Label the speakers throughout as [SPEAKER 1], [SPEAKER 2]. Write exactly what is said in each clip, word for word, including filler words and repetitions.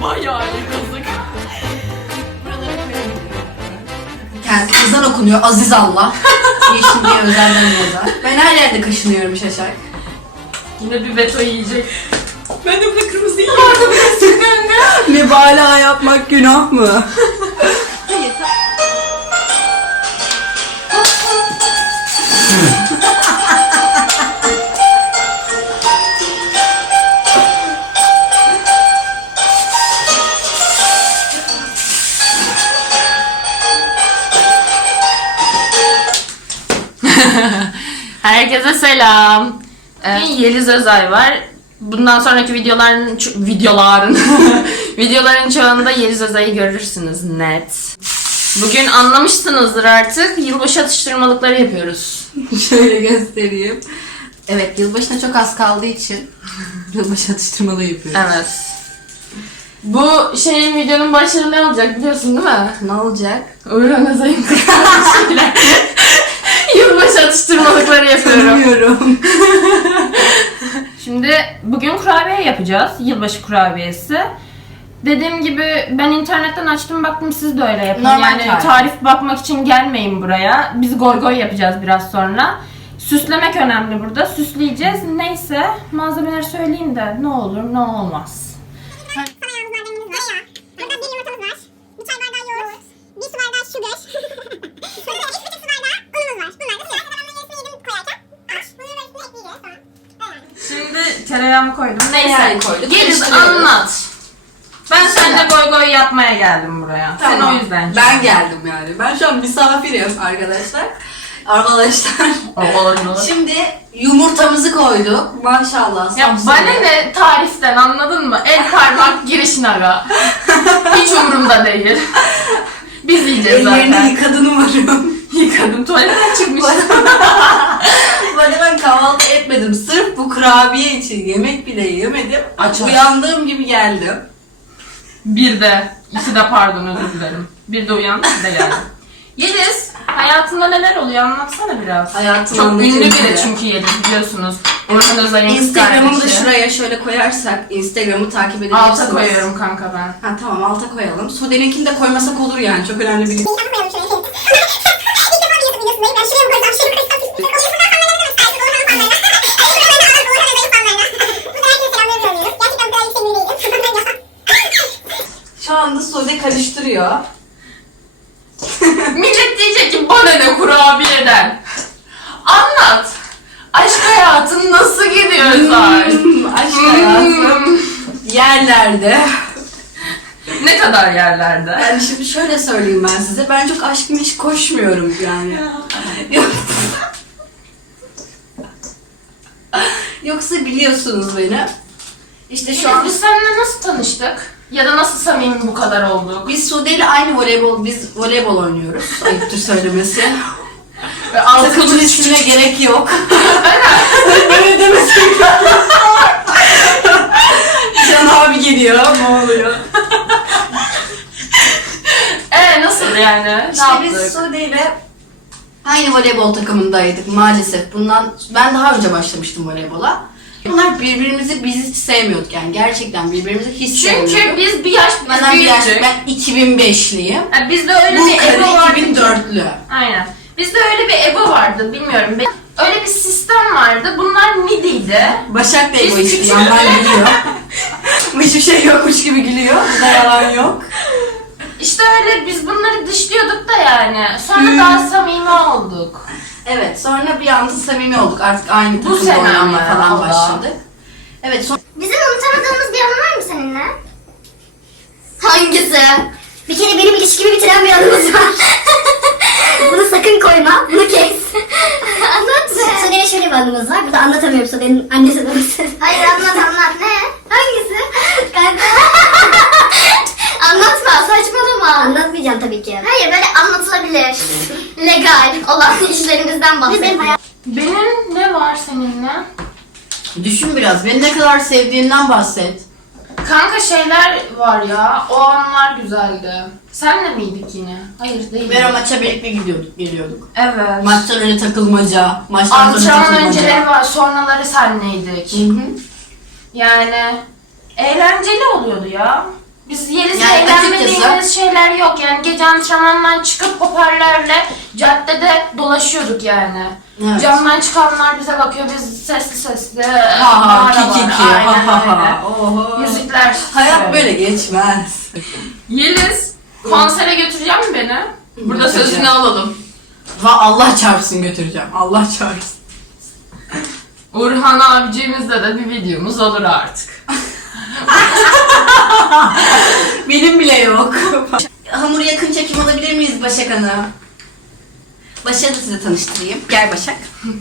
[SPEAKER 1] Bayağı iyi kızlık.
[SPEAKER 2] Kendisi kızdan okunuyor. Aziz Allah. Yeşim diye özelden yazar. Ben her yerde kaşınıyorum Şaşak.
[SPEAKER 1] Yine bir veto yiyecek.
[SPEAKER 2] Ben de burada kırmızı yiyorum. Mübalağa yapmak günah mı? Hayır.
[SPEAKER 1] Herkese selam. Bugün Yeliz Özay var. Bundan sonraki videoların videoların videoların çoğunda Yeliz Özay'ı görürsünüz net. Bugün anlamışsınızdır artık. Yılbaşı atıştırmalıkları yapıyoruz.
[SPEAKER 2] Şöyle göstereyim. Evet, yılbaşına çok az kaldığı için yılbaşı atıştırmalığı yapıyoruz.
[SPEAKER 1] Evet. Bu şeyin videonun başlığı ne olacak biliyorsun değil mi?
[SPEAKER 2] Ne olacak?
[SPEAKER 1] Uğurhan Özay'ın kıskançlığıyla yılbaşı atıştırmalıkları yapıyorum.
[SPEAKER 2] Bilmiyorum.
[SPEAKER 1] Şimdi bugün kurabiye yapacağız. Yılbaşı kurabiyesi. Dediğim gibi ben internetten açtım baktım siz de öyle yapın.
[SPEAKER 2] Normal
[SPEAKER 1] yani
[SPEAKER 2] tarif.
[SPEAKER 1] tarif bakmak için gelmeyin buraya. Biz goy goy yapacağız biraz sonra. Süslemek önemli burada. Süsleyeceğiz. Neyse malzemeleri söyleyeyim de ne olur ne olmaz.
[SPEAKER 3] Sana yalnız malzememiz var ya. Burada bir yumurtamız var. Bir çay bardağı yoğurt. Bir su bardağı sugar. Sonra üç buçuk su bardağı unumuz var. Bunlar da sugar. Ben yarısını yedim koyarken. Aç. Bunun arasına ekleyeceğiz sonra. Öyle.
[SPEAKER 1] Şimdi tereyağımı koydum. Neyse.
[SPEAKER 2] Tereyağını koyduk,
[SPEAKER 1] Geliz
[SPEAKER 2] karıştırıyoruz.
[SPEAKER 1] anlat. Ben
[SPEAKER 2] Bismillah.
[SPEAKER 1] seninle goy goy yapmaya geldim buraya. Sen o yüzden.
[SPEAKER 2] Ben geldim yani. Ben şu an misafirim arkadaşlar. Arkadaşlar. Şimdi yumurtamızı koyduk. Maşallah.
[SPEAKER 1] Ya
[SPEAKER 2] sapsarı.
[SPEAKER 1] bana ne tariften anladın mı? El parmak girişin aga. Hiç umurumda değil. Biz yiyeceğiz
[SPEAKER 2] Ellerini
[SPEAKER 1] zaten.
[SPEAKER 2] yıkadın umarım.
[SPEAKER 1] Yıkadım tuvaletten çıkmış.
[SPEAKER 2] Bana ben kahvaltı etmedim. Sırf bu kurabiye için yemek bile yemedim.
[SPEAKER 1] Aç aç.
[SPEAKER 2] Uyandığım gibi geldim.
[SPEAKER 1] Bir de, iki de pardon özür dilerim. Bir de uyandım, bir de geldim. Yeliz, hayatında neler oluyor anlatsana biraz.
[SPEAKER 2] Hayatımı
[SPEAKER 1] Çok
[SPEAKER 2] anlatayım
[SPEAKER 1] ünlü
[SPEAKER 2] size.
[SPEAKER 1] biri çünkü Yeliz biliyorsunuz. Orhan Özay'ın kız
[SPEAKER 2] Instagram'ımı da
[SPEAKER 1] kardeşi.
[SPEAKER 2] şuraya şöyle koyarsak Instagram'ı takip edebilirsiniz.
[SPEAKER 1] Alta koyuyorum kanka ben.
[SPEAKER 2] Ha tamam, alta koyalım. Sude'ninkini de koymasak olur yani. Çok önemli bir.
[SPEAKER 3] İlk defa koyalım şuraya. İlk defa bir YouTube videosundayım. Ben şuraya mı koysam, şuraya mı koysam? O YouTube'dan fanlarına da artık Orhan'ın fanlarına. Ay buralarını alalım Orhan Özay'ın fanlarına. Buradan herkese selamlarımı yolluyoruz. Gerçekten bu kadar yüksek ünlü değilim.
[SPEAKER 2] Şu anda Sude karıştırıyor.
[SPEAKER 1] Millet diyecek ki bana ne kurabiyeden. Anlat. Aşk hayatın nasıl gidiyor Zay?
[SPEAKER 2] Hmm, aşk hayatım yerlerde.
[SPEAKER 1] Ne kadar yerlerde?
[SPEAKER 2] Yani şimdi şöyle söyleyeyim ben size. Ben çok aşk meşk koşmuyorum yani. Yoksa biliyorsunuz beni. İşte şu an
[SPEAKER 1] Biz seninle nasıl tanıştık? Ya da nasıl samimi bu kadar olduk?
[SPEAKER 2] biz Sude'yle aynı voleybol, biz voleybol oynuyoruz. Ayıptır söylemesi.
[SPEAKER 1] Ve altı
[SPEAKER 2] Takımın
[SPEAKER 1] küçük
[SPEAKER 2] ismine gerek yok. Öyle demesin. Can abi geliyor. Ne oluyor?
[SPEAKER 1] Ee nasıl yani? Ne
[SPEAKER 2] İşte biz
[SPEAKER 1] yaptık?
[SPEAKER 2] Sude'yle aynı voleybol takımındaydık maalesef. Bundan ben daha önce başlamıştım voleybola. Bunlar birbirimizi biz hiç sevmiyorduk yani gerçekten birbirimizi hiç sevmiyorduk.
[SPEAKER 1] Çünkü biz bir yaş biz
[SPEAKER 2] Benden bir yaş,
[SPEAKER 1] büyüdük.
[SPEAKER 2] ben iki bin beşliyim.
[SPEAKER 1] Yani bizde öyle
[SPEAKER 2] Bu
[SPEAKER 1] bir
[SPEAKER 2] karı
[SPEAKER 1] ego vardı.
[SPEAKER 2] iki bin dörtlü.
[SPEAKER 1] Aynen. Bizde öyle bir ego vardı bilmiyorum. Ben- Öyle bir sistem vardı. Bunlar midiydi.
[SPEAKER 2] Başak da
[SPEAKER 1] Biz
[SPEAKER 2] egoist
[SPEAKER 1] küçük-
[SPEAKER 2] yandan gülüyor. Hiçbir şey yokmuş gibi gülüyor. Burada yalan yok.
[SPEAKER 1] İşte öyle biz bunları dışlıyorduk da yani. Sonra
[SPEAKER 2] Hmm.
[SPEAKER 1] daha samimi olduk.
[SPEAKER 2] Evet, sonra bir anda samimi olduk. Artık aynı
[SPEAKER 1] Bu
[SPEAKER 2] takımda
[SPEAKER 1] sene
[SPEAKER 2] oynamaya
[SPEAKER 1] ama ya,
[SPEAKER 2] falan
[SPEAKER 1] o da.
[SPEAKER 2] başladık. Evet, sonra
[SPEAKER 3] Bizim unutamadığımız bir anı var mı seninle? Hangisi? Bir kere benim ilişkimi bitiren bir anımız var. Bunu sakın koyma, bunu kes. Anlat be. Sude'yle şöyle bir anımız var. Burada anlatamıyorum Sude'nin annesi babası. Hayır anlat anlat. Ne? Hangisi? Kanka. Anlatma, saçmalama. Anlatmayacağım tabii ki. Hayır, böyle anlatılabilir. Legal olan işlerimizden bahsedelim.
[SPEAKER 1] Benim ne var seninle?
[SPEAKER 2] düşün biraz. Beni ne kadar sevdiğinden bahset.
[SPEAKER 1] Kanka şeyler var ya. O anlar güzeldi. Senle miydik yine? Hayır değil.
[SPEAKER 2] Vera maça birlikte gidiyorduk, geliyorduk.
[SPEAKER 1] Evet.
[SPEAKER 2] Maçtan önce takılmaca, maçtan sonra
[SPEAKER 1] Antrenman
[SPEAKER 2] takılmaca.
[SPEAKER 1] önceleri var, sonraları senleydik.
[SPEAKER 2] Hı hı.
[SPEAKER 1] Yani eğlenceli oluyordu ya. Biz Yeliz'le
[SPEAKER 2] Yani
[SPEAKER 1] eğlenmediğimiz
[SPEAKER 2] açıkçası-
[SPEAKER 1] şeyler yok. Yani gece antrenmandan çıkıp hoparlörle caddede dolaşıyorduk yani.
[SPEAKER 2] Evet.
[SPEAKER 1] Camdan çıkanlar bize bakıyor, biz sesli sesli
[SPEAKER 2] Ha ha
[SPEAKER 1] bağıra
[SPEAKER 2] ki ki ki.
[SPEAKER 1] bağıra,
[SPEAKER 2] Ha ha
[SPEAKER 1] aynen öyle.
[SPEAKER 2] ha. Oho.
[SPEAKER 1] Müzikler.
[SPEAKER 2] Hayat böyle geçmez.
[SPEAKER 1] Yeliz, konsere götüreceğim mi beni? Burada
[SPEAKER 2] Götüreceğim.
[SPEAKER 1] sözünü alalım.
[SPEAKER 2] Va Allah çarpsın götüreceğim. Allah çarpsın.
[SPEAKER 1] Urhan abicimizle de bir videomuz olur artık.
[SPEAKER 2] Benim bile yok. Hamur yakın çekim alabilir miyiz Başak Hanım? Başak'ı size tanıştırayım. Gel Başak.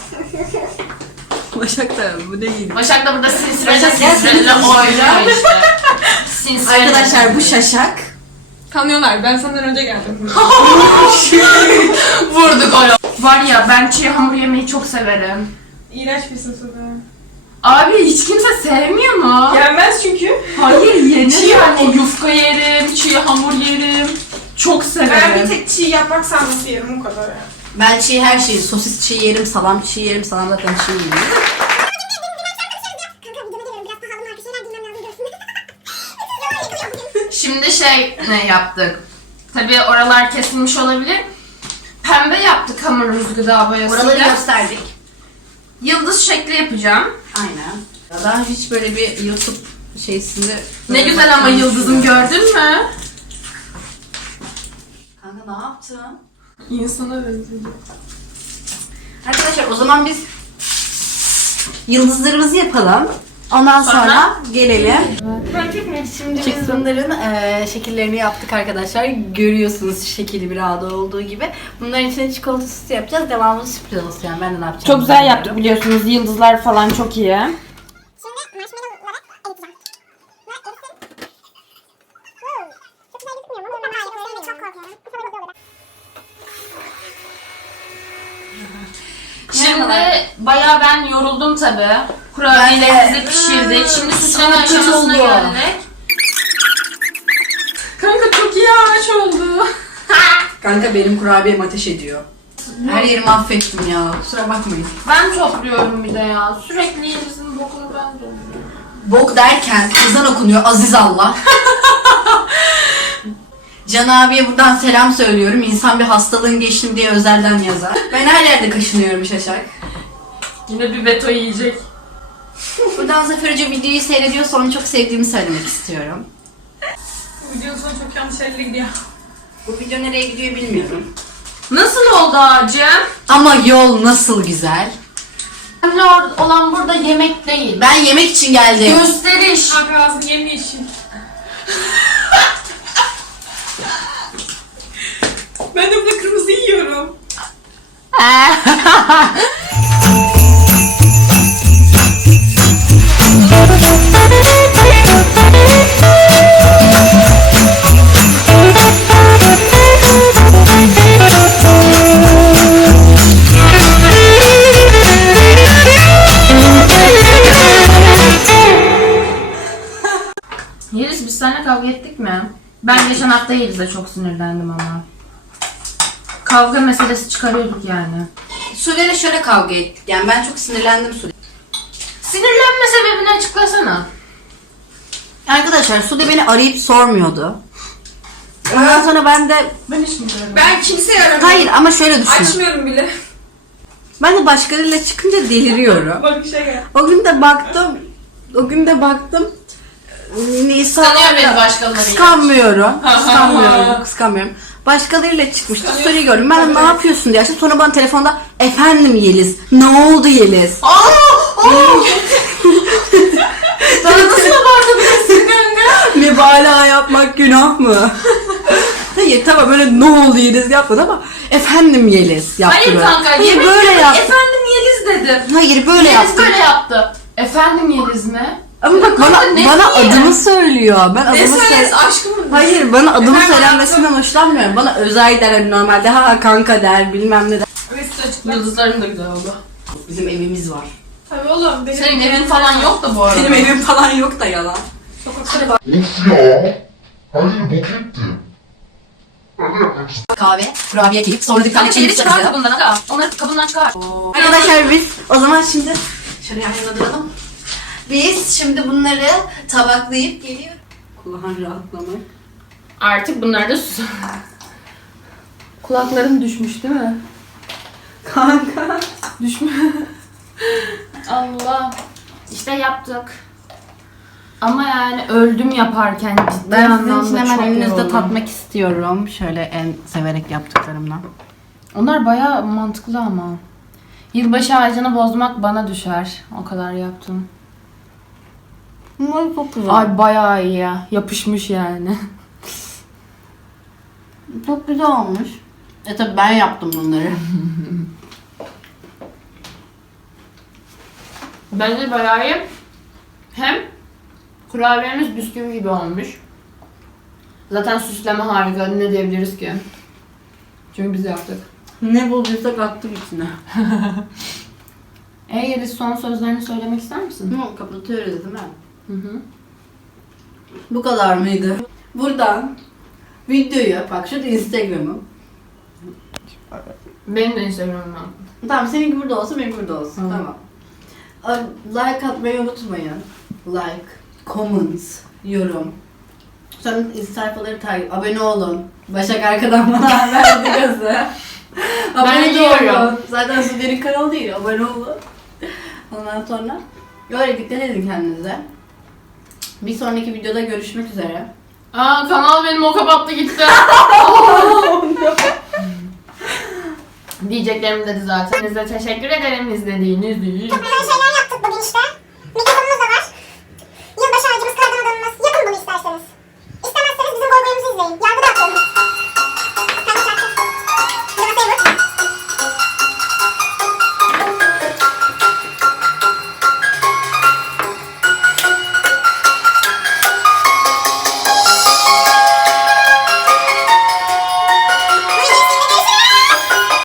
[SPEAKER 2] Başak da bu değil.
[SPEAKER 1] Başak da burada sinsirece
[SPEAKER 2] Başak gel
[SPEAKER 1] sinsirece
[SPEAKER 2] seni
[SPEAKER 1] oynuyor işte. Sinsirece.
[SPEAKER 2] Arkadaşlar bu Şaşak.
[SPEAKER 4] Tanıyorlar. Ben senden önce geldim.
[SPEAKER 1] Vurduk onu. Var ya ben çiğ hamur yemeyi çok severim.
[SPEAKER 4] İğrenç bir sınıfı.
[SPEAKER 1] Abi hiç kimse sevmiyor mu?
[SPEAKER 4] Gelmez çünkü.
[SPEAKER 1] Hayır yenir
[SPEAKER 4] Çiğ
[SPEAKER 1] yani.
[SPEAKER 4] hamur.
[SPEAKER 1] Yufka yerim, çiğ hamur yerim. Çok severim.
[SPEAKER 4] Ben bir tek çiğ yaprak sarması yerim o kadar yani.
[SPEAKER 2] Ben çiğ her şeyi, sosis çiğ yerim, salam çiğ yerim, salam zaten çiğ yerim.
[SPEAKER 1] Şimdi şey ne yaptık? Tabii oralar kesilmiş olabilir. Pembe yaptık hamurumuz gıda boyasıyla.
[SPEAKER 2] Oraları gösterdik.
[SPEAKER 1] Yıldız şekli yapacağım.
[SPEAKER 2] Aynen. Daha hiç böyle bir YouTube şeysinde...
[SPEAKER 1] Ne güzel ama yıldızım gördün mü?
[SPEAKER 2] Kanka ne yaptın?
[SPEAKER 4] İnsana benziyor.
[SPEAKER 2] Arkadaşlar o zaman biz yıldızlarımızı yapalım. Ondan sonra,
[SPEAKER 1] Sonra?
[SPEAKER 2] gelelim.
[SPEAKER 4] Ben çok mu?
[SPEAKER 2] Şimdi biz bunların eee, şekillerini yaptık arkadaşlar. Görüyorsunuz şekili bir ağda olduğu gibi. Bunların içine çikolata süsü yapacağız. Devamlı sürpriz olsun yani. Ben de ne yapacağım?
[SPEAKER 1] Çok güzel yaptık biliyorsunuz. Yıldızlar falan çok iyi.
[SPEAKER 3] Şimdi marshmallow'ları eriteceğim. Ve erisin. Wow. Çok güzel gözükmüyor mu? Ben hayır, çok korkuyorum. Bu sefer oluyor böyle.
[SPEAKER 1] Şimdi bayağı ben yoruldum tabi. Kurabiyelerimizi
[SPEAKER 2] Ben de.
[SPEAKER 1] pişirdik. Şimdi süsleme
[SPEAKER 2] Sana kötü
[SPEAKER 1] aşamasına
[SPEAKER 2] oldu.
[SPEAKER 1] geldik. Kanka çok iyi ağaç oldu.
[SPEAKER 2] Kanka benim kurabiyem ateş ediyor. Her yeri mahvettim ya. Kusura bakmayın.
[SPEAKER 1] Ben topluyorum bir de ya. Sürekli Yeliz'in bokunu ben topluyorum.
[SPEAKER 2] Bok derken kızdan okunuyor Aziz Allah. Can abiye buradan selam söylüyorum. İnsan bir hastalığın geçtim diye özelden yazar. Ben her yerde kaşınıyorum Şaşak.
[SPEAKER 1] Yine bir veto yiyecek.
[SPEAKER 2] Buradan Zafer Hoca videoyu seyrediyorsa onu çok sevdiğimi söylemek istiyorum.
[SPEAKER 4] Bu videonun sonu çok yanlış yerlere gidiyor.
[SPEAKER 2] Bu video nereye gidiyor bilmiyorum.
[SPEAKER 1] Nasıl oldu ağacım?
[SPEAKER 2] Ama yol nasıl güzel.
[SPEAKER 1] Önemli olan burada yemek değil.
[SPEAKER 2] Ben yemek için geldim.
[SPEAKER 1] Gösteriş.
[SPEAKER 4] Kanka ağzını yemyeşil. Ben de burada kırmızı yiyorum.
[SPEAKER 1] Yeliz biz seninle kavga ettik mi? Ben geçen hafta Yeliz'e çok sinirlendim ama. Kavga meselesi çıkarıyorduk yani.
[SPEAKER 2] Sude'yle şöyle kavga ettik. Yani ben çok sinirlendim Sude.
[SPEAKER 1] Sinirlenme sebebini açıklasana.
[SPEAKER 2] Arkadaşlar Sude beni arayıp sormuyordu. Ondan sonra ben de...
[SPEAKER 1] Ben hiç bilmiyorum.
[SPEAKER 4] Ben kimseye aramıyorum.
[SPEAKER 2] Hayır ama şöyle düşün.
[SPEAKER 4] Açmıyorum bile.
[SPEAKER 2] Ben de başkalarıyla çıkınca deliriyorum.
[SPEAKER 4] Bak bir şey gel.
[SPEAKER 2] O gün de baktım, o gün de baktım.
[SPEAKER 1] Kıskanıyor beni
[SPEAKER 2] Nisan'la
[SPEAKER 1] başkalarıyla.
[SPEAKER 2] kıskanmıyorum, kıskanmıyorum, kıskanmıyorum. Başkalarıyla çıkmıştı, story gördüm. Ben de ne yapıyorsun diye açtım. Sonra bana telefonda, efendim Yeliz, ne oldu Yeliz?
[SPEAKER 1] Aa! Daha nasıl abartabilirsin kanka?
[SPEAKER 2] Mübalağa yapmak günah mı? Hayır tamam böyle ne oldu Yeliz yapmadı ama efendim Yeliz yaptı
[SPEAKER 1] Hayır
[SPEAKER 2] böyle.
[SPEAKER 1] kanka
[SPEAKER 2] Hayır,
[SPEAKER 1] yemek
[SPEAKER 2] böyle
[SPEAKER 1] yedim.
[SPEAKER 2] yaptı.
[SPEAKER 1] Efendim Yeliz dedim.
[SPEAKER 2] Hayır böyle
[SPEAKER 1] Yeliz
[SPEAKER 2] yaptı.
[SPEAKER 1] böyle yaptı. Efendim Yeliz mi?
[SPEAKER 2] Ama bak bana,
[SPEAKER 1] Kanka, ne
[SPEAKER 2] bana
[SPEAKER 1] diyeyim?
[SPEAKER 2] adımı söylüyor. Ben adımı
[SPEAKER 4] Ne
[SPEAKER 2] söyle-
[SPEAKER 4] söyleriz aşkım?
[SPEAKER 2] Hayır bana adımı
[SPEAKER 4] Efendim
[SPEAKER 2] söylenmesinden hoşlanmıyorum. Bana Özay der hani normalde ha kanka der bilmem ne der.
[SPEAKER 4] Üstü açıklar.
[SPEAKER 1] Yıldızlarım da güzel oldu.
[SPEAKER 2] Bizim evimiz var.
[SPEAKER 4] Tabii oğlum. Benim
[SPEAKER 1] Senin evin falan yok da bu arada.
[SPEAKER 2] Benim evim falan yok da yalan.
[SPEAKER 4] Sokakta
[SPEAKER 5] Of ya. Hayır bok etti. Ben de yapmak istedim.
[SPEAKER 2] Kahve, kurabiye keyif, sonra bir tane
[SPEAKER 1] Kanka şeyleri
[SPEAKER 2] çelik
[SPEAKER 1] çıkar
[SPEAKER 2] çıkardı.
[SPEAKER 1] kabından aga. Onları kabından çıkar.
[SPEAKER 2] Arkadaşlar biz o zaman şimdi şöyle yan yana duralım. Biz şimdi bunları tabaklayıp geliyoruz. Kulağın rahatlamak.
[SPEAKER 1] Artık bunlar da sus. Kulaklarım düşmüş değil mi?
[SPEAKER 2] Kanka.
[SPEAKER 1] Düşmüş. Allah. İşte yaptık. Ama yani öldüm yaparken ciddi
[SPEAKER 2] Ben sizin
[SPEAKER 1] anlamda
[SPEAKER 2] için hemen
[SPEAKER 1] çok
[SPEAKER 2] önünüzde
[SPEAKER 1] yoruldum.
[SPEAKER 2] tatmak istiyorum. Şöyle en severek yaptıklarımdan.
[SPEAKER 1] Onlar bayağı mantıklı ama. Yılbaşı ağacını bozmak bana düşer. O kadar yaptım.
[SPEAKER 2] Bunlar çok güzel.
[SPEAKER 1] Ay bayağı iyi ya. Yapışmış yani.
[SPEAKER 2] Çok güzel olmuş. E tabi ben yaptım bunları.
[SPEAKER 1] Bence bayağı iyi. Hem kurabiyemiz bisküvi gibi olmuş. Zaten süsleme harika. Ne diyebiliriz ki? Çünkü biz yaptık.
[SPEAKER 2] Ne bulduysak attık içine.
[SPEAKER 1] E Yeliz, son sözlerini söylemek ister misin?
[SPEAKER 2] Hı, kapatıyoruz değil mi?
[SPEAKER 1] Hı hı.
[SPEAKER 2] Bu kadar mıydı? Buradan videoyu, bak şu da Instagram'ım.
[SPEAKER 1] Benim de Instagram'dan.
[SPEAKER 2] Tamam, seninki burada olsun, benimki burada olsun.
[SPEAKER 1] Hı.
[SPEAKER 2] Tamam. A- Like atmayı unutmayın. Like, comments, yorum. Sonra sayfaları takip, abone olun. Başak arkadan bana verdi gazı. Abone de
[SPEAKER 1] yiyorum.
[SPEAKER 2] olun. Zaten Sude'nin kanalı değil, abone olun. Ondan sonra öyle dikkat edin kendinize. Bir sonraki videoda görüşmek üzere.
[SPEAKER 1] Aa, kanal benim o kapattı gitti. Diyeceklerimi dedi zaten. Size teşekkür ederim izlediğiniz için.
[SPEAKER 3] Çok güzel şeyler yaptık bugün işte. Mikrofonumuz da var. Yılbaşı ağacımız, kardan adamımız. Yapın bunu isterseniz. İstemezseniz bizim goy goyumuzu izleyin. Yardım